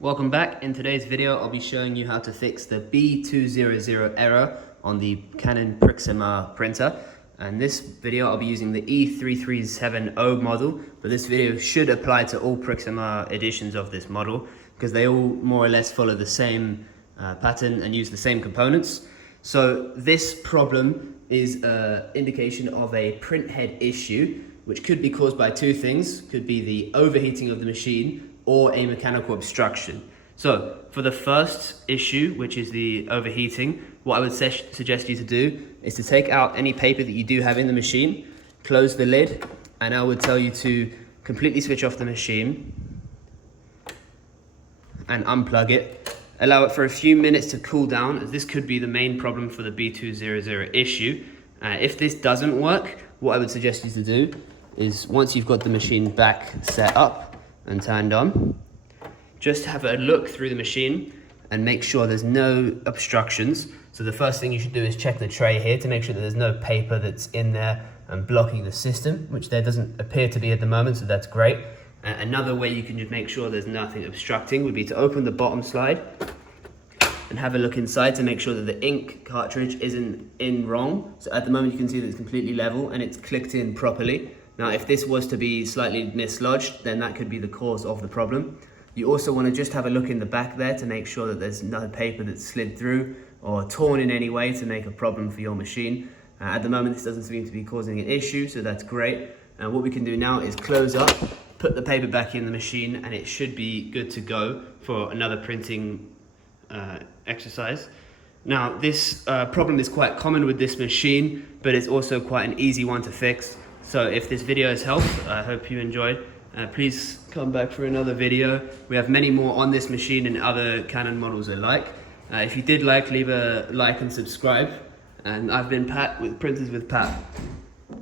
Welcome back. In today's video, I'll be showing you how to fix the B200 error on the Canon Pixma printer. And this video, I'll be using the E3370 model, but this video should apply to all Pixma editions of this model because they all more or less follow the same pattern and use the same components. So this problem is an indication of a print head issue, which could be caused by two things. Could be the overheating of the machine or a mechanical obstruction. So for the first issue, which is the overheating, what I would suggest you to do is to take out any paper that you do have in the machine, close the lid, and I would tell you to completely switch off the machine and unplug it. Allow it for a few minutes to cool down, as this could be the main problem for the B200 issue. If this doesn't work, what I would suggest you to do is, once you've got the machine back set up and turned on, just have a look through the machine and make sure there's no obstructions. So the first thing you should do is check the tray here to make sure that there's no paper that's in there and blocking the system, which there doesn't appear to be at the moment, so that's great. Another way you can just make sure there's nothing obstructing would be to open the bottom slide and have a look inside to make sure that the ink cartridge isn't in wrong. So at the moment you can see that it's completely level and it's clicked in properly. Now, if this was to be slightly mislodged, then that could be the cause of the problem. You also want to just have a look in the back there to make sure that there's no paper that's slid through or torn in any way to make a problem for your machine. At the moment, this doesn't seem to be causing an issue, so that's great. What we can do now is close up, put the paper back in the machine, and it should be good to go for another printing exercise. Now, this problem is quite common with this machine, but it's also quite an easy one to fix. So if this video has helped, I hope you enjoyed. Please come back for another video. We have many more on this machine and other Canon models alike. If you did leave a like and subscribe. And I've been Pat with Printers with Pat.